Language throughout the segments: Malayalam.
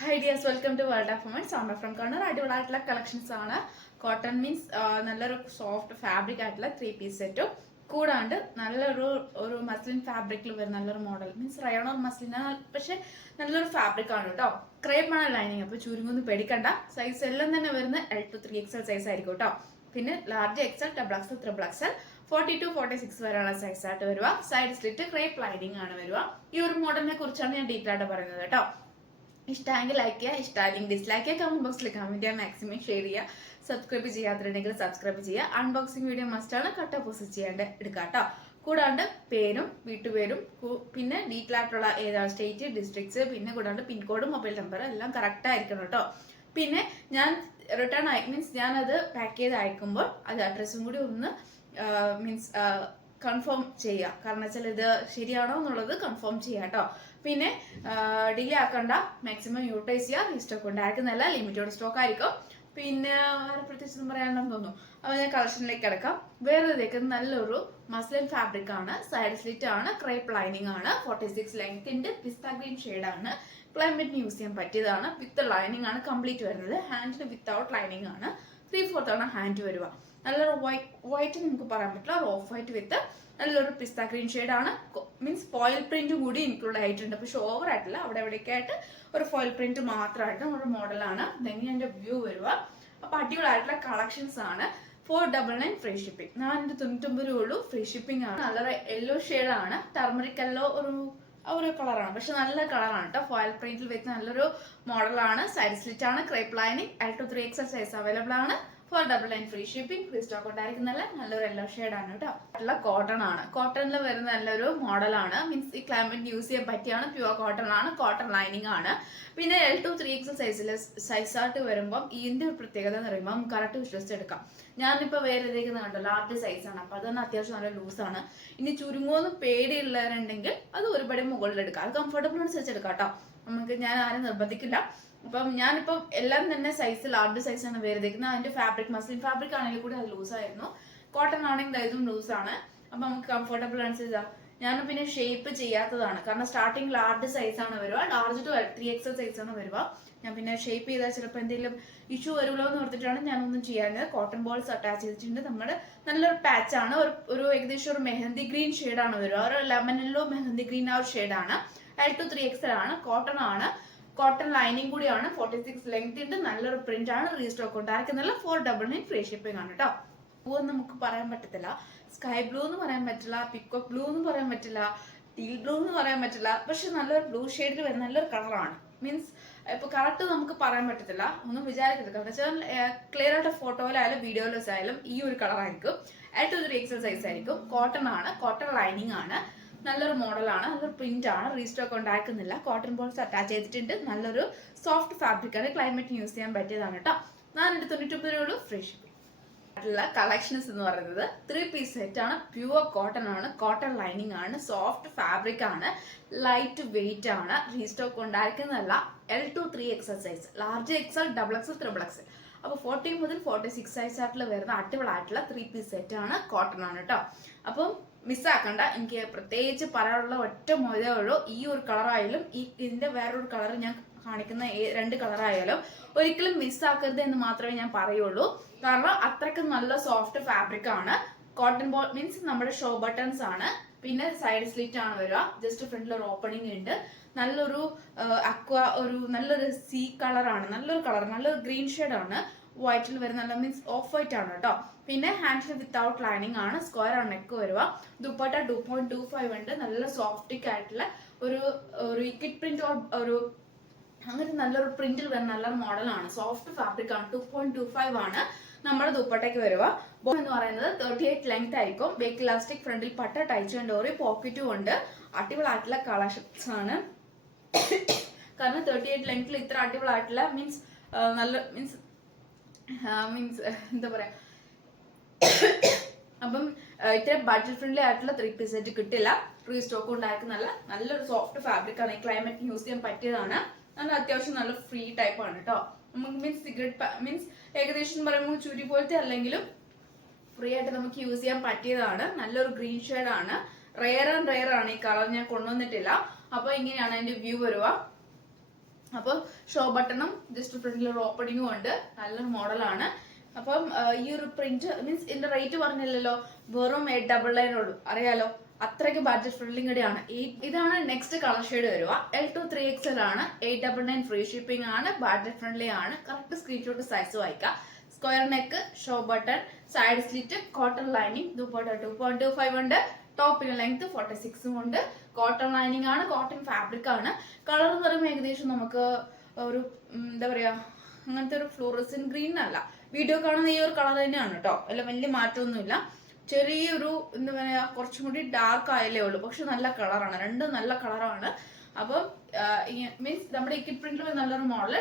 Hi dears, welcome to World of Women. Sound of from corner. അടിപൊളിയായിട്ടുള്ള കളക്ഷൻസ് ആണ്. കോട്ടൺ മീൻസ് നല്ലൊരു സോഫ്റ്റ് ഫാബ്രിക് ആയിട്ടുള്ള 3-piece സെറ്റും കൂടാണ്ട് നല്ലൊരു മസ്ലിൻ ഫാബ്രിക്കിൽ വരുന്ന നല്ലൊരു model means rayon or muslin പക്ഷെ നല്ലൊരു ഫാബ്രിക് ആണ് കേട്ടോ. ക്രേപ്പ് ആണ് ലൈനിങ്. അപ്പോൾ ചുരുങ്ങൊന്നും പേടിക്കണ്ട. സൈസ് എല്ലാം തന്നെ വരുന്ന L to 3XL സൈസ് ആയിരിക്കും കേട്ടോ. പിന്നെ large XL, double XL, triple Excel 42-46 വരെയുള്ള സൈസ് ആയിട്ട് വരിക. സൈഡ് സ്ലിറ്റ് ക്രേപ്പ് ലൈനിങ് ആണ് വരിക. ഈ ഒരു മോഡലിനെ കുറിച്ചാണ് ഞാൻ ഡീറ്റെയിൽ ആയിട്ട് പറയുന്നത് കേട്ടോ. ഇഷ്ടമെങ്കിൽ ലൈക്ക് ചെയ്യുക, ഇഷ്ടമായില്ലെങ്കിൽ ഡിസ്ലൈക്ക് ചെയ്യുക, കമന്റ് ബോക്സിൽ കമന്റ് ചെയ്യുക, മാക്സിമം ഷെയർ ചെയ്യുക, സബ്സ്ക്രൈബ് ചെയ്യാത്തിട്ടുണ്ടെങ്കിൽ സബ്സ്ക്രൈബ് ചെയ്യുക. അൺബോക്സിംഗ് വീഡിയോ മസ്റ്റാണ്, കട്ട പോസ്റ്റ് ചെയ്യാണ്ട് എടുക്കുക കേട്ടോ. കൂടാണ്ട് പേരും വീട്ടുപേരും പിന്നെ ഡീറ്റെയിൽ ആയിട്ടുള്ള ഏതാണ് സ്റ്റേറ്റ്, ഡിസ്ട്രിക്ട്സ്, പിന്നെ കൂടാണ്ട് പിൻകോഡും മൊബൈൽ നമ്പർ എല്ലാം കറക്റ്റ് ആയിരിക്കണം കേട്ടോ. പിന്നെ ഞാൻ റിട്ടേൺ മീൻസ് ഞാനത് പാക്ക് ചെയ്ത് അയക്കുമ്പോൾ അത് അഡ്രസ്സും കൂടി ഒന്ന് മീൻസ് കൺഫേം ചെയ്യുക. കാരണം വെച്ചാൽ ഇത് ശരിയാണോ എന്നുള്ളത് കൺഫേം ചെയ്യുക കേട്ടോ. പിന്നെ ഡിലേ ആക്കണ്ട, മാക്സിമം യൂട്ടിലൈസ് ചെയ്യുക. റീസ്റ്റോക്ക് ഉണ്ടായിരിക്കുന്നതല്ല, ലിമിറ്റഡ് സ്റ്റോക്ക് ആയിരിക്കും. പിന്നെ വേറെ പ്രത്യേകിച്ച് പറയാനുണ്ടെന്ന് തോന്നുന്നു. അപ്പോൾ ഞാൻ കളക്ഷനിലേക്ക് കിടക്കാം. വേറെ ഇതേക്കുന്നത് നല്ലൊരു മസ്ലിൻ ഫാബ്രിക് ആണ്, സൈഡ് സ്ലിറ്റ് ആണ്, ക്രേപ്പ് ലൈനിങ് ആണ്, 46 ലെങ്ത്തിന്റെ പിസ്ത ഗ്രീൻ ഷെയ്ഡ് ആണ്. ക്ലൈമറ്റിന് യൂസ് ചെയ്യാൻ പറ്റിയതാണ്. വിത്ത് ലൈനിങ് ആണ് കംപ്ലീറ്റ് വരുന്നത്. ഹാൻഡിന് വിത്തൗട്ട് ലൈനിങ് ആണ്. 3/4 ആണ് ഹാൻഡ് വരിക. നല്ലൊരു വൈറ്റ് നമുക്ക് പറയാൻ പറ്റില്ല, ഓഫ് വൈറ്റ് വിത്ത് നല്ലൊരു പിസ്ത ഗ്രീൻ ഷെയ്ഡ് ആണ്. മീൻസ് ഫോയിൽ പ്രിന്റ് കൂടി ഇൻക്ലൂഡ് ആയിട്ടുണ്ട്. പക്ഷെ ഓവർ ആയിട്ടില്ല, അവിടെ എവിടെയൊക്കെ ആയിട്ട് ഒരു ഫോയിൽ പ്രിന്റ് മാത്രമായിട്ട് ഒരു മോഡലാണ്. ഇതെങ്ങനെ എന്റെ വ്യൂ വരിക. അപ്പൊ അടിപൊളിയായിട്ടുള്ള കളക്ഷൻസ് ആണ്. 499 ഫ്രീ ഷിപ്പിംഗ്. 499 ഉള്ളൂ, ഫ്രീ ഷിപ്പിംഗ് ആണ്. നല്ലൊരു യെല്ലോ ഷെയ്ഡ് ആണ്, ടർമറിക് യെല്ലോ ഒരു കളറാണ്, പക്ഷെ നല്ല കളറാണ് കേട്ടോ. ഫോയിൽ പ്രിന്റിൽ വെക്കുന്ന നല്ലൊരു മോഡലാണ്. സൈഡ് സ്ലിറ്റ് ആണ്, crepe lining, L to 3XL size available ആണ്. 499 ഫ്രീ ഷിപ്പിംഗ്. ഫ്രീ സ്റ്റോക്ക് ഉണ്ടായിരിക്കുന്നല്ല, നല്ലൊരു യെല്ലോ ഷെയ്ഡ് ആണ് കേട്ടോ. കോട്ടൺ ആണ്. കോട്ടണിൽ വരുന്ന നല്ലൊരു മോഡലാണ്. മീൻസ് ഈ ക്ലൈമറ്റ് യൂസ് ചെയ്യാൻ പറ്റിയാണ്. പ്യുവർ കോട്ടൺ ആണ്, കോട്ടൺ ലൈനിങ് ആണ്. പിന്നെ L to 3XL സൈസായിട്ട് വരുമ്പോൾ ഇതിന്റെ ഒരു പ്രത്യേകത എന്ന് പറയുമ്പോൾ നമുക്ക് കറക്റ്റ് വിശ്വസിച്ചെടുക്കാം. ഞാനിപ്പോൾ വേറെ ഇതേക്കുന്ന കണ്ടോ, ലാർജ് സൈസ് ആണ്. അപ്പൊ അതൊന്ന് അത്യാവശ്യം നല്ല ലൂസാണ്. ഇനി ചുരുങ്ങോന്ന് പേടിയുള്ളവരുണ്ടെങ്കിൽ അത് ഒരുപാട് മുകളിൽ എടുക്കാം. അത് കംഫർട്ടബിൾ അനുസരിച്ച് എടുക്കാം കേട്ടോ. നമുക്ക് ഞാൻ ആരും നിർബന്ധിക്കില്ല. അപ്പം ഞാനിപ്പം എല്ലാം തന്നെ സൈസ് ലാർജ് സൈസാണ് വേറെ ഇരിക്കുന്നത്. അതിന്റെ ഫാബ്രിക് മസ്ലിൻ ഫാബ്രിക് ആണെങ്കിൽ കൂടി അത് ലൂസായിരുന്നു. കോട്ടൺ ആണെങ്കിൽ ഇതും ലൂസാണ്. അപ്പൊ നമുക്ക് കംഫർട്ടബിൾ അനുസരിച്ചാണ്. ഞാൻ പിന്നെ ഷേപ്പ് ചെയ്യാത്തതാണ്, കാരണം സ്റ്റാർട്ടിങ് ലാർജ് സൈസാണ് വരിക. ലാർജ് ടു 3XL സൈസാണ് വരിക. ഞാൻ പിന്നെ ഷേപ്പ് ചെയ്താൽ ചിലപ്പോൾ എന്തെങ്കിലും ഇഷ്യൂ വരുമല്ലോ എന്ന് ഓർത്തിട്ടാണ് ഞാനൊന്നും ചെയ്യാഞ്ഞത്. കോട്ടൺ ബോൾസ് അറ്റാച്ച് ചെയ്തിട്ടുണ്ട്. നമ്മുടെ നല്ലൊരു പാച്ചാണ്. ഒരു ഏകദേശം ഒരു മെഹന്തി ഗ്രീൻ ഷെയ്ഡാണ് വരിക. ഒരു ലെമൺ യെല്ലോ മെഹന്തി ഗ്രീൻ ആ ഒരു ഷെയ്ഡാണ്. L to 3XL ആണ്. കോട്ടൺ ആണ്, കോട്ടൺ ലൈനിങ് കൂടിയാണ്. 46 ലെങ്ത് ഉണ്ട്. നല്ലൊരു പ്രിന്റ് ആണ്. റീസ്റ്റോക്ക് ഉണ്ടായിരിക്കുന്നില്ല. 499 ഫ്രീ ഷിപ്പിംഗ് ആണ് കേട്ടോ. ബ്ലൂ നമുക്ക് പറയാൻ പറ്റത്തില്ല, സ്കൈ ബ്ലൂ എന്ന് പറയാൻ പറ്റില്ല, പിക്കോക്ക് ബ്ലൂ എന്ന് പറയാൻ പറ്റില്ല, ടീൽ ബ്ലൂ എന്ന് പറയാൻ പറ്റില്ല. പക്ഷെ നല്ലൊരു ബ്ലൂ ഷെയ്ഡിൽ വരുന്ന നല്ലൊരു കളറാണ്. മീൻസ് ഇപ്പൊ കറക്റ്റ് നമുക്ക് പറയാൻ പറ്റത്തില്ല, ഒന്നും വിചാരിക്കരുത്. കാരണം വെച്ചാൽ ക്ലിയർ ആയിട്ട് ഫോട്ടോയിലായാലും വീഡിയോയിലായാലും ഈ ഒരു കളറായിരിക്കും. L to 3XL സൈസ് ആയിരിക്കും. കോട്ടൺ ആണ്, കോട്ടൺ ലൈനിങ് ആണ്. നല്ലൊരു മോഡലാണ്, നല്ലൊരു പ്രിന്റ് ആണ്. റീസ്റ്റോക്ക് ഉണ്ടാക്കുന്നില്ല. കോട്ടൺ ബോൾസ് അറ്റാച്ച് ചെയ്തിട്ടുണ്ട്. നല്ലൊരു സോഫ്റ്റ് ഫാബ്രിക് ആണ്. ക്ലൈമറ്റിന് യൂസ് ചെയ്യാൻ പറ്റിയതാണ് കേട്ടോ. 499 ഉള്ളൂ, ഫ്രീ ഷിപ്പിംഗ്. കളക്ഷൻസ് എന്ന് പറയുന്നത് 3-piece സെറ്റ് ആണ്. പ്യുവർ കോട്ടൺ ആണ്, കോട്ടൺ ലൈനിങ് ആണ്, സോഫ്റ്റ് ഫാബ്രിക് ആണ്, ലൈറ്റ് വെയിറ്റ് ആണ്. റീസ്റ്റോക്ക് ഉണ്ടായിരിക്കുന്നതല്ല. L to 3XL size, large XL, double XL, triple XL. അപ്പോൾ 40 മുതൽ 46 സൈസ് ആയിട്ടുള്ള വരുന്ന അടിപൊളിയായിട്ടുള്ള 3-piece സെറ്റ് ആണ്. കോട്ടൺ ആണ് കേട്ടോ. അപ്പം മിസ്സാക്കണ്ട. എനിക്ക് പ്രത്യേകിച്ച് പറയാനുള്ള ഒറ്റ മോതേ ഉള്ളൂ. ഈ ഒരു കളറായാലും ഇതിന്റെ വേറൊരു കളർ ഞാൻ കാണിക്കുന്ന 2 കളറായാലും ഒരിക്കലും മിസ്സാക്കരുത് എന്ന് മാത്രമേ ഞാൻ പറയുള്ളൂ. കാരണം അത്രയ്ക്ക് നല്ല സോഫ്റ്റ് ഫാബ്രിക് ആണ്. കോട്ടൺ ബോൾ മീൻസ് നമ്മുടെ ഷോ ബട്ടൺസ് ആണ്. പിന്നെ സൈഡ് സ്ലിറ്റ് ആണ് വരിക. ജസ്റ്റ് ഫ്രണ്ടിൽ ഒരു ഓപ്പണിംഗ് ഉണ്ട്. നല്ലൊരു അക്വ, ഒരു നല്ലൊരു സീ കളറാണ്. നല്ലൊരു കളർ, നല്ലൊരു ഗ്രീൻ ഷെയ്ഡ് ആണ്. വൈറ്റിൽ വരുന്ന നല്ല മീൻസ് ഓഫ് വൈറ്റ് ആണ് കേട്ടോ. പിന്നെ ഹാൻഡിൽ വിത്തൗട്ട് ലൈനിങ് ആണ്. സ്ക്വയർ ആണ് നെക്ക് വരിക. ദുപ്പട്ട 2.25 ഉണ്ട്. നല്ല സോഫ്റ്റിക് ആയിട്ടുള്ള ഒരു ഇക്കിറ്റ് പ്രിന്റ് ഒരു അങ്ങനെ നല്ലൊരു പ്രിന്റിൽ വരുന്ന നല്ലൊരു മോഡലാണ്. സോഫ്റ്റ് ഫാബ്രിക് ആണ്. 2.25 ആണ് നമ്മുടെ ദുപ്പട്ടയ്ക്ക് വരിക. എന്ന് പറയുന്നത് 38 ലെങ്ത് ആയിരിക്കും. ബേക്ക് ഇലാസ്റ്റിക്, ഫ്രണ്ടിൽ പട്ട, ടൈച്ച് ആൻഡ് ഡോറി, പോക്കറ്റും ഉണ്ട്. അടിപൊളിയായിട്ടുള്ള കളക്ഷൻസ് ആണ്. കാരണം 38 ലെങ്ത്തിൽ ഇത്ര അടിപൊളിയായിട്ടുള്ള മീൻസ് നല്ല മീൻസ് എന്താ പറയാ, അപ്പം ഇത്ര ബഡ്ജറ്റ് ഫ്രണ്ട്ലി ആയിട്ടുള്ള 3-piece സെറ്റ് കിട്ടില്ല. റീസ്റ്റോക്ക് ഉണ്ടായിരിക്കുന്നല്ല. നല്ലൊരു സോഫ്റ്റ് ഫാബ്രിക് ആണ്. ഈ ക്ലൈമറ്റ് യൂസ് ചെയ്യാൻ പറ്റിയതാണ്. നല്ല അത്യാവശ്യം നല്ല ഫ്രീ ടൈപ്പ് ആണ് കേട്ടോ. നമുക്ക് മീൻസ് സിഗരറ്റ് മീൻസ് ഏകദേശം പറയുമ്പോൾ ചുരി പോലത്തെ അല്ലെങ്കിലും ഫ്രീ ആയിട്ട് നമുക്ക് യൂസ് ചെയ്യാൻ പറ്റിയതാണ്. നല്ലൊരു ഗ്രീൻ ഷെയ്ഡ് ആണ്. റെയർ ആണ് ഈ കളർ, ഞാൻ കൊണ്ടുവന്നിട്ടില്ല. അപ്പൊ ഇങ്ങനെയാണ് അതിന്റെ വ്യൂ വരുക. അപ്പം ഷോ ബട്ടണും ജസ്റ്റ് ഫ്രണ്ടിൽ ഒരു ഓപ്പണിങ്ങും ഉണ്ട്. നല്ലൊരു മോഡലാണ്. അപ്പം ഈ ഒരു പ്രിന്റ് മീൻസ് ഇതിന്റെ റേറ്റ് പറഞ്ഞില്ലല്ലോ, വെറും 899 ഉള്ളൂ. അറിയാലോ, അത്രയ്ക്ക് ബഡ്ജറ്റ് ഫ്രണ്ട്ലി കൂടിയാണ്. ഇതാണ് നെക്സ്റ്റ് കളർ ഷെയ്ഡ് വരിക. L to 3XL ആണ്. 899 ഫ്രീ ഷിപ്പിംഗ് ആണ്. ബഡ്ജറ്റ് ഫ്രണ്ട്ലി ആണ്. കറക്റ്റ് സ്ക്രീൻഷോട്ട് സൈസ് വായിക്കാം. Square neck, show button, side slit, cotton lining, dupatta 2.25 ഉണ്ട്. ടോപ്പിന് ലെങ്ത് 46 ഉണ്ട്. കോട്ടൺ ലൈനിങ് ആണ്. കോട്ടൺ ഫാബ്രിക് ആണ്. കളർ എന്ന് പറയുമ്പോൾ ഏകദേശം നമുക്ക് ഒരു എന്താ പറയാ, അങ്ങനത്തെ ഒരു ഫ്ലോറസൻ ഗ്രീൻ അല്ല, വീഡിയോ കാണുന്ന ഈ ഒരു കളർ തന്നെയാണ് കേട്ടോ. അല്ല വലിയ മാറ്റമൊന്നുമില്ല. ചെറിയൊരു എന്താ പറയാ, കുറച്ചും കൂടി ഡാർക്ക് ആയാലേ ഉള്ളൂ. പക്ഷെ നല്ല കളറാണ്, രണ്ടും നല്ല കളറാണ്. അപ്പം മീൻസ് നമ്മുടെ ഇക്കിറ്റ് പ്രിന്റിൽ നല്ലൊരു മോഡൽ.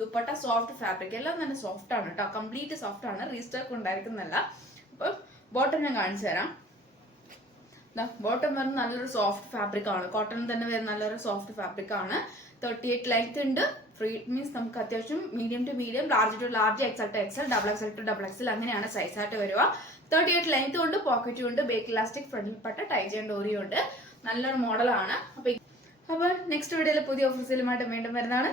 ദുപ്പട്ട സോഫ്റ്റ് ഫാബ്രിക്, എല്ലാം നല്ല സോഫ്റ്റ് ആണ് കേട്ടോ, കംപ്ലീറ്റ് സോഫ്റ്റ് ആണ്, റീസ്റ്റോക്ക് ഉണ്ടായിരിക്കുന്നല്ല. അപ്പം ബോട്ടം ഞാൻ കാണിച്ചു തരാം. ബോട്ടം വരുന്ന നല്ലൊരു സോഫ്റ്റ് ഫാബ്രിക് ആണ്, കോട്ടൺ തന്നെ വരുന്ന നല്ലൊരു സോഫ്റ്റ് ഫാബ്രിക് ആണ്. 38 ലെങ്ത് ഉണ്ട്. ഫ്രീ മീൻസ് നമുക്ക് അത്യാവശ്യം medium to medium, large to large, XL to XL, XXL to XXL അങ്ങനെയാണ് സൈസ് ആയിട്ട് വരിക. 38 ലെങ്ത് ഉണ്ട്, പോക്കറ്റും ഉണ്ട്, ബേക്ക് ഇലാസ്റ്റിക്, ഫ്രണ്ടിൽ പട്ട, ടൈ ആൻഡ് ഡോറിയും ഉണ്ട്. നല്ലൊരു മോഡലാണ്. അപ്പൊ നെക്സ്റ്റ് വീഡിയോയിൽ പുതിയ ഓഫീസിലുമായിട്ട് വീണ്ടും വരുന്നതാണ്.